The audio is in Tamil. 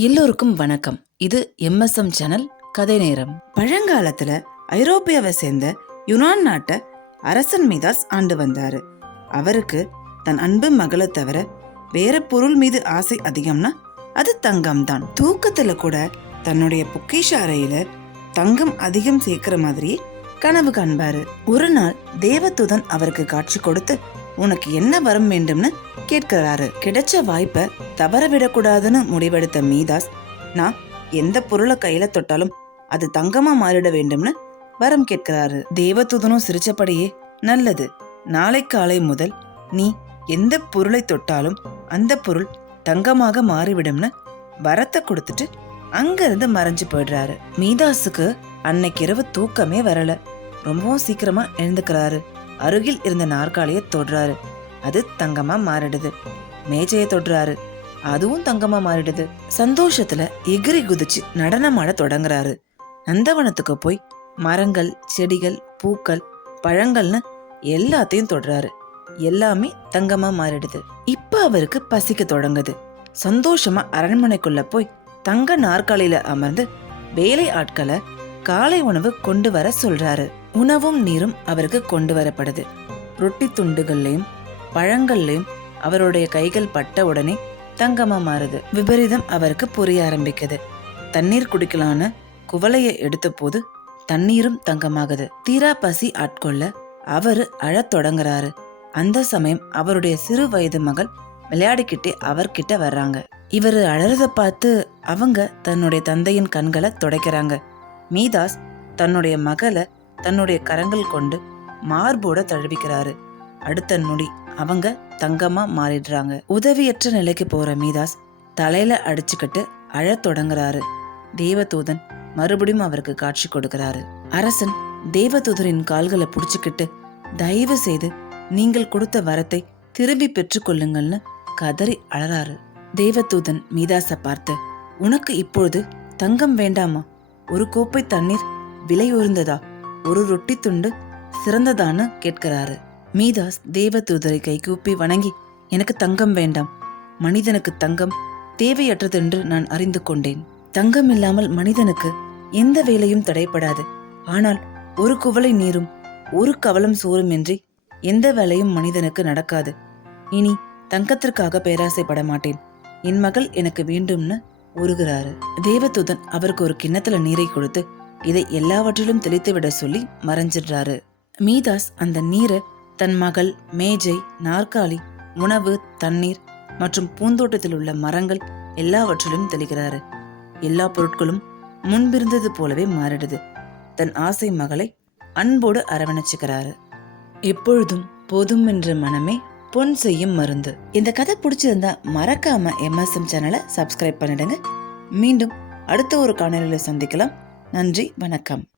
எல்லோருக்கும் வணக்கம். இது MSM சேனல் கதை நேரம். பழங்காலத்துல ஐரோப்பியாவை சேர்ந்த யுனான் நாட்டை அரசன் மீதாஸ் ஆண்டு வந்தாரு. அவருக்கு தன் அன்பு மகளை தவிர வேற பொருள் மீது ஆசை அதிகம்னா அது தங்கம் தான். தூக்கத்துல கூட தன்னுடைய பொக்கிஷ அறையில தங்கம் அதிகம் சேர்க்கிற மாதிரியே கனவு காண்பாரு. ஒரு நாள் தேவதூதன் அவருக்கு காட்சி கொடுத்து, உனக்கு என்ன வரம் வேண்டும்னு கேட்கிறாரு. கிடைச்ச வாய்ப்பை தவற விடக்கூடாதுன்னு முடிவெடுத்த மீதாஸ், நான் எந்த பொருளை கையில தொட்டாலும் அது தங்கமா மாறிட வேண்டும்னு வரம் கேட்கிறாரு. தேவதூதனும் சிரிச்சபடியே, நல்லது, நாளை காலை முதல் நீ எந்த பொருளை தொட்டாலும் அந்த பொருள் தங்கமாக மாறிவிடும்னு வரத்தை கொடுத்துட்டு அங்கிருந்து மறைஞ்சு போயிடுறாரு. மீதாஸுக்கு அன்னைக்கு இரவு தூக்கமே வரல. ரொம்பவும் சீக்கிரமா எழுந்துக்கிறாரு. அருகில் இருந்த நாற்காலியை தொடுறாரு. அது தங்கமா மாறிடுது. மேஜையை தொடுறாரு. அதுவும் தங்கமா மாறிடுது. சந்தோஷத்துல எகிரி குதிச்சு நடனமாட தொடங்குறாரு. நந்தவனத்துக்கு போய் மரங்கள், செடிகள், பூக்கள், பழங்கள்னு எல்லாத்தையும் தொடுறாரு. எல்லாமே தங்கமா மாறிடுது. இப்ப அவருக்கு பசிக்க தொடங்குது. சந்தோஷமா அரண்மனைக்குள்ள போய் தங்க நாற்காலியில அமர்ந்து வேலை ஆட்களை காலை உணவு கொண்டு வர சொல்றாரு. உணவும் நீரும் அவருக்கு கொண்டு வரப்படுது. ரொட்டி துண்டுகள்லயும் பழங்கள்லயும் அவருடைய கைகள் பட்ட உடனே தங்கமா மாறுது. விபரீதம் அவருக்கு புரிய ஆரம்பிக்குது. தண்ணீர் குடிக்கலான்னு குவளைய எடுத்த போது தண்ணீரும் தங்கமாகுது. தீரா பசி ஆட்கொள்ள அவரு அழத் தொடங்குறாரு. அந்த சமயம் அவருடைய சிறு வயது மகள் விளையாடிக்கிட்டே அவர்கிட்ட வர்றாங்க. இவரு அழறத பார்த்து அவங்க தன்னுடைய தந்தையின் கண்களை துடைக்கிறாங்க. மீதாஸ் தன்னுடைய மகளை தன்னுடைய கரங்கள் கொண்டு மார்போட தழுவிக்கிறாரு. அடுத்த நொடி அவங்க தங்கமா மாறிடுறாங்க. உதவியற்ற நிலைக்கு போற மீதாஸ் தலையில அடிச்சுக்கிட்டு அழத் தொடங்குறாரு. தேவதூதன் மறுபடியும் அவருக்கு காட்சி கொடுக்கிறாரு. அரசன் தேவதூதரின் கால்களை புடிச்சுக்கிட்டு, தயவு செய்து நீங்கள் கொடுத்த வரத்தை திரும்பி பெற்று கொள்ளுங்கள்னு கதறி அழறாரு. தேவதூதன் மீதாஸ பார்த்து, உனக்கு இப்பொழுது தங்கம் வேண்டாமா? ஒரு கோப்பை தண்ணீர் விலை உயர்ந்ததா? ஒரு ரொட்டி துண்டு சிறந்ததான்னு கேட்கிறாரு. மீதாஸ் தேவதூதரை கைகூப்பி வணங்கி, எனக்கு தங்கம் வேண்டாம். மனிதனுக்கு தங்கம் தேவையற்றதென்று நான் அறிந்து கொண்டேன். தங்கம் இல்லாமல் மனிதனுக்கு எந்த வேலையும் தடைப்படாது. ஆனால் ஒரு குவளை நீரும் ஒரு கவளம் சோறும் இன்றி எந்த வேலையும் மனிதனுக்கு நடக்காது. இனி தங்கத்திற்காக பேராசைப்பட மாட்டேன். என் மகள் எனக்கு வேண்டும்னு உருகிறாரு. தேவதூதன் அவருக்கு ஒரு கிண்ணத்துல நீரை கொடுத்து, இதை எல்லாவற்றிலும் தெளித்து விட சொல்லி மறைஞ்சிடுறாரு. மீதாஸ் அந்த நீரை தன் மகள், மேஜை, நாற்காலி, உணவு, தண்ணீர் மற்றும் பூந்தோட்டத்தில் உள்ள மரங்கள் எல்லாவற்றிலும் தெளிக்கிறாரு. எல்லா பொருட்களும் முன்பிருந்தது போலவே மாறிடுது. தன் ஆசை மகளை அன்போடு அரவணைச்சுக்கிறாரு. எப்பொழுதும் போதும் என்ற மனமே பொன் செய்யும் மருந்து. இந்த கதை பிடிச்சிருந்தா மறக்காம MSM சேனலை சப்ஸ்கிரைப் பண்ணிடுங்க. மீண்டும் அடுத்த ஒரு காணொளியில சந்திக்கலாம். நன்றி, வணக்கம்.